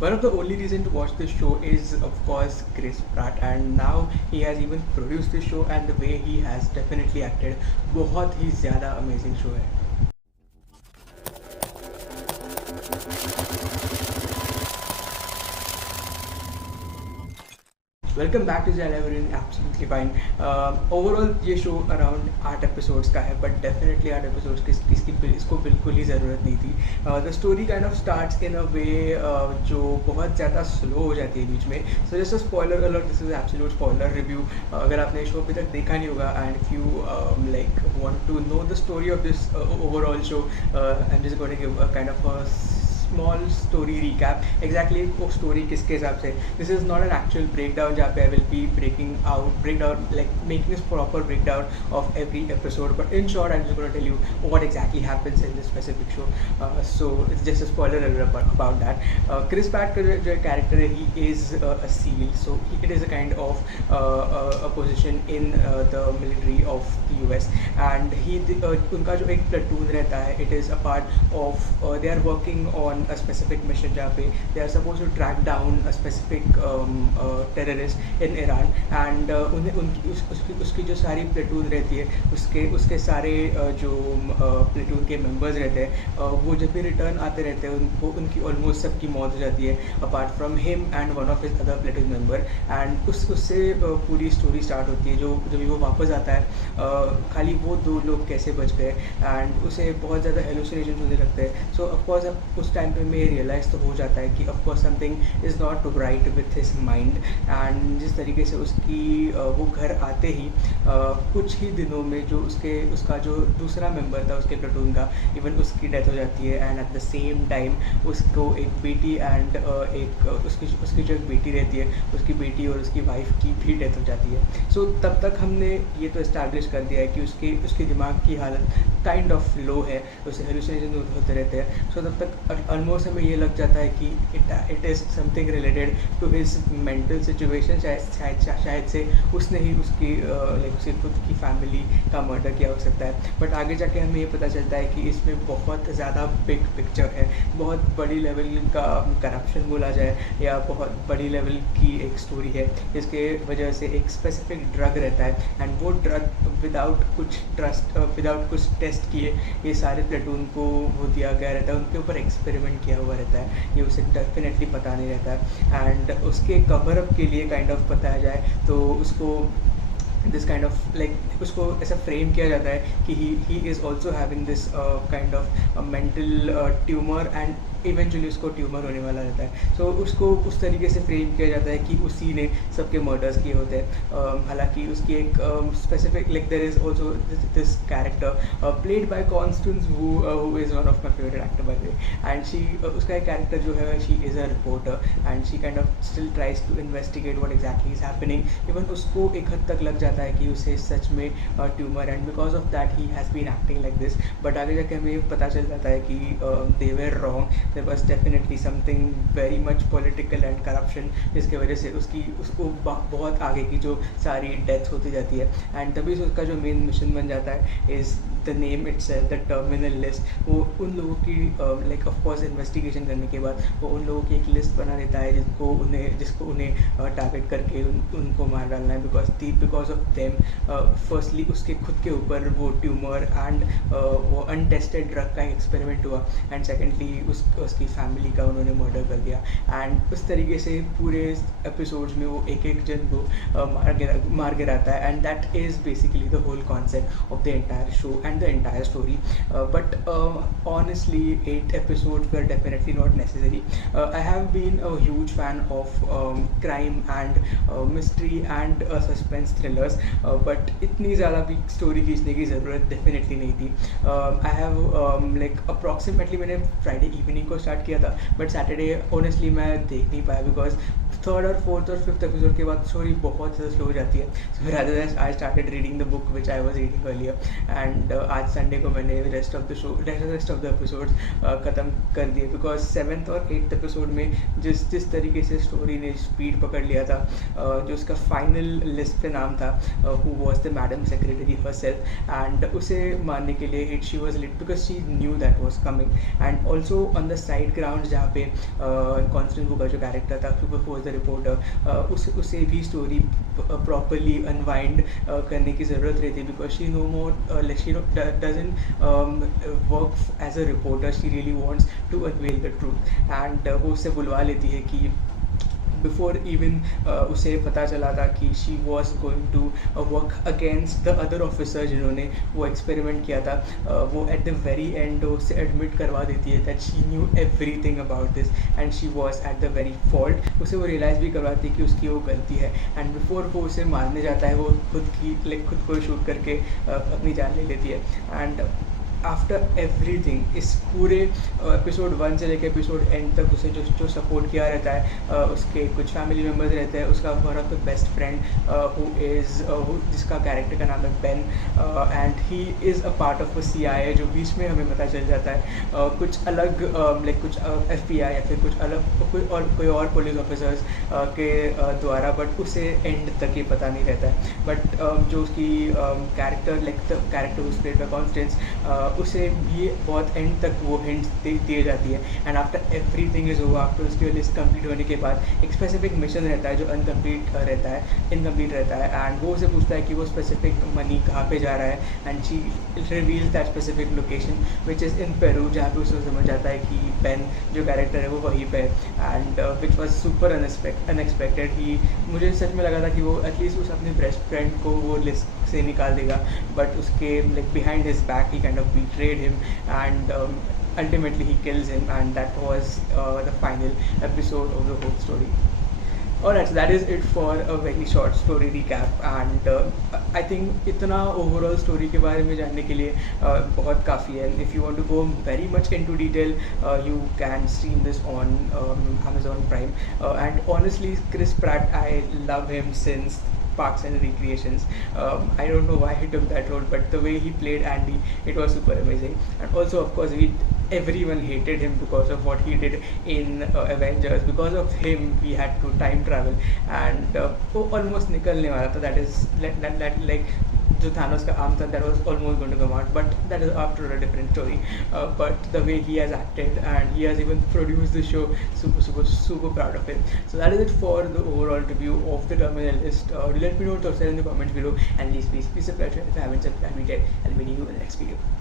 One of the only reason to watch this show is of course Chris Pratt, and now he has even produced this show, and the way he has definitely acted, बहुत ही ज़्यादा amazing show है. Welcome back to Jain everyone, absolutely fine. Overall ये show around 8 episodes का है, but definitely 8 episodes की इसको बिल्कुल ही ज़रूरत नहीं थी. The story kind of starts in a way जो बहुत ज़्यादा स्लो हो जाती है बीच में. So just a spoiler alert, this is absolute spoiler review. अगर आपने शो अभी तक देखा नहीं होगा and if you like want to know the story of this overall show, I am just going to give a kind of a small story recap. Exactly वो स्टोरी किसके हिसाब से, this is not an actual break down जहाँ पे I will be break down like making this proper break down of every episode, but in short I am just going to tell you what exactly happens in this specific show. So it's just a spoiler about that. Chris Pratt का जो character है, he is a SEAL, so it is a kind of a position in the military of the US, and he उनका जो एक platoon रहता है, it is a part of they are working on a specific mission जहाँ पे they are supposed to track down a specific terrorist in Iran, and उन्हें उसकी जो सारी प्लेटून रहती है, उसके सारे जो प्लेटून के मेंबर्स रहते हैं, वो जब भी रिटर्न आते रहते हैं उनकी ऑलमोस्ट सबकी मौत हो जाती है apart from him and one of his other platoon member. And उससे पूरी स्टोरी स्टार्ट होती है. जो जब वो वापस आता है, खाली वो 2 लोग कैसे बच गए, एंड उसे बहुत ज़्यादा हेलुसिनेशन होने लगते हैं. सो ऑफकोर्स अब उस टाइम पे मैं रियलाइज़ तो हो जाता है कि of course something is not right with his mind. And जिस तरीके से वो घर आते ही कुछ ही दिनों में जो उसका जो दूसरा मेंबर था उसके प्लेटून का, इवन उसकी डेथ हो जाती है. And at the same time उसको एक बेटी एंड उसकी जो एक बेटी रहती है, उसकी बेटी और उसकी वाइफ की भी डेथ हो जाती है. सो तब तक हमने ये तो इस्टेब्लिश कर दिया है कि उसके दिमाग की हालत काइंड ऑफ लो है, उसे हेलुसिनेशन होते रहते हैं. सो तब तक ऑलमोस्ट हमें ये लग जाता है कि it is something related to his mental situation. शायद से उसने ही उसकी खुद की फैमिली का मर्डर किया हो सकता है. बट आगे जाके हमें ये पता चलता है कि इसमें बहुत ज़्यादा बिग पिक्चर है, बहुत बड़ी लेवल का करप्शन बोला जाए या बहुत बड़ी लेवल की एक स्टोरी है, जिसके वजह से एक स्पेसिफिक ड्रग रहता है, एंड वो ड्रग विदाउट कुछ टेस्ट किए ये सारे प्लेटून को वो दिया गया रहता है. उनके ऊपर एक्सपेरिमेंट किया हुआ रहता है, ये उसे डेफिनेटली पता नहीं रहता है. एंड उसके कवर अप के लिए काइंड ऑफ बताया जाए तो उसको दिस काइंड ऑफ लाइक उसको ऐसा फ्रेम किया जाता है कि he is also having this kind of mental tumour, and eventually उसको ट्यूमर होने वाला रहता है. सो उसको उस तरीके से फ्रेम किया जाता है कि उसी ने सबके मर्डर्स किए होते हैं. हालांकि उसकी एक specific like there is also this character played by Constance who is one of my favourite actor by the way. And उसका एक कैरेक्टर जो है, she is a reporter and she kind of still tries to investigate what exactly is happening. Even उसको एक हद तक लग जाता है कि उसे सच में tumour, and because of that he has been acting like this. But आगे जाके हमें पता चल जाता है कि they were wrong. there was definitely something very much political and corruption, जिसके वजह से उसको बहुत आगे की जो सारी डेथ होती जाती है. एंड तभी से उसका जो मेन मिशन बन जाता है is the name itself, the terminal list. वो उन लोगों की लाइक ऑफ कोर्स इन्वेस्टिगेशन करने के बाद वो उन लोगों की एक लिस्ट बना देता है जिसको उन्हें टारगेट करके उनको मार डालना है. बिकॉज ऑफ देम फर्स्टली उसके खुद के ऊपर वो ट्यूमर एंड वो अनटेस्टेड ड्रग का एक्सपेरिमेंट हुआ, एंड सेकेंडली उसकी फैमिली का उन्होंने मर्डर कर दिया. एंड उस तरीके से पूरे एपिसोड्स में वो एक जन को मार गिराता है. And that is basically the whole concept of the entire show and the entire story. But honestly 8 episodes were definitely not necessary. I have been a huge fan of crime and mystery and suspense thrillers, but इतनी ज़्यादा भी story खींचने की ज़रूरत definitely नहीं थी. I have like approximately मैंने Friday evening को स्टार्ट किया था, बट सैटरडे ऑनेस्टली मैं देख नहीं पाया बिकॉज 3rd और 4th और 5th एपिसोड के बाद स्टोरी बहुत ज़्यादा स्लो हो जाती है. So rather than I started reading the book which I was reading earlier. And आज संडे को मैंने रेस्ट ऑफ द एपिसोड ख़त्म कर दिए, बिकॉज 7th और 8th एपिसोड में जिस तरीके से स्टोरी ने स्पीड पकड़ लिया था, जो उसका फाइनल लिस्ट पे नाम था who was the madam secretary herself, and उसे मारने के लिए she was lit because she knew that was coming. And also on the side ground जहाँ पे कॉन्स्टेंस वू का जो कैरेक्टर था हु वॉज द रिपोर्टर, उसे भी स्टोरी प्रॉपरली अनवाइंड करने की ज़रूरत रहती है, because she no more she doesn't work as a reporter, she really wants to unveil the truth. And वो उससे बुलवा लेती है कि बिफोर इवन उसे पता चला था कि she was going to work against the other officer जिन्होंने वो एक्सपेरिमेंट किया था, वो एट द वेरी एंड उसे एडमिट करवा देती है that she knew everything about this and she was at the very fault. उसे वो रियलाइज़ भी करवाती है कि उसकी वो गलती है, एंड बिफोर वो उसे मारने जाता है वो खुद को शूट करके अपनी जान ले लेती है। एंड आफ्टर एवरीथिंग इस पूरे एपिसोड 1 से लेकर एपिसोड एंड तक उसे जो सपोर्ट किया रहता है, उसके कुछ फैमिली मेम्बर्स रहते हैं, उसका one of the best friend जिसका कैरेक्टर का नाम है Ben, and he is a part of CIA, जो बीच में हमें पता चल जाता है कुछ अलग कुछ FBI या फिर कुछ अलग कोई और पुलिस ऑफिसर्स के द्वारा, बट उसे एंड तक ये पता नहीं रहता है। बट जो उसकी कैरेक्टर द कैरेक्टर उस प्लेड बाय कॉन्स्टेंस, उसे भी बहुत एंड तक वो हिंट्स दिए जाती है। And after everything is over, after उसकी लिस्ट कंप्लीट होने के बाद एक स्पेसिफिक मिशन रहता है जो इनकम्प्लीट रहता है, एंड वो उसे पूछता है कि वो स्पेसिफिक मनी कहाँ पे जा रहा है, and she reveals that specific location which is in Peru, जहाँ पे उसे समझ जाता है कि बेन जो कैरेक्टर है वो वहीं पे है। And which was super unexpected. मुझे सच में लगा था कि वो एटलीस्ट उस अपने बेस्ट फ्रेंड को वो लिस्ट से निकाल देगा, बट उसके behind his back he kind of betrayed him, and ultimately he kills him, and that was the final episode of the whole story. Alright, so that is it for a very short story recap, and I think इतना overall story के बारे में जानने के लिए बहुत काफ़ी है। If you want to go very much into detail, you can stream this on Amazon Prime, and honestly Chris Pratt, I love him since Parks and Recreations. I don't know why he took that role, but the way he played Andy, it was super amazing. And also, of course, everyone hated him because of what he did in Avengers. Because of him, we had to time travel, and वो almost निकलने वाला था. That is like जो Thanos का arm था, that was almost going to come out, but that is after a different story. But the way he has acted, and he has even produced the show, super proud of him. So that is it for the overall review of the Terminal List. Let me know what you said in the comments below, and please subscribe if you haven't subscribed yet. I'll meet you in the next video.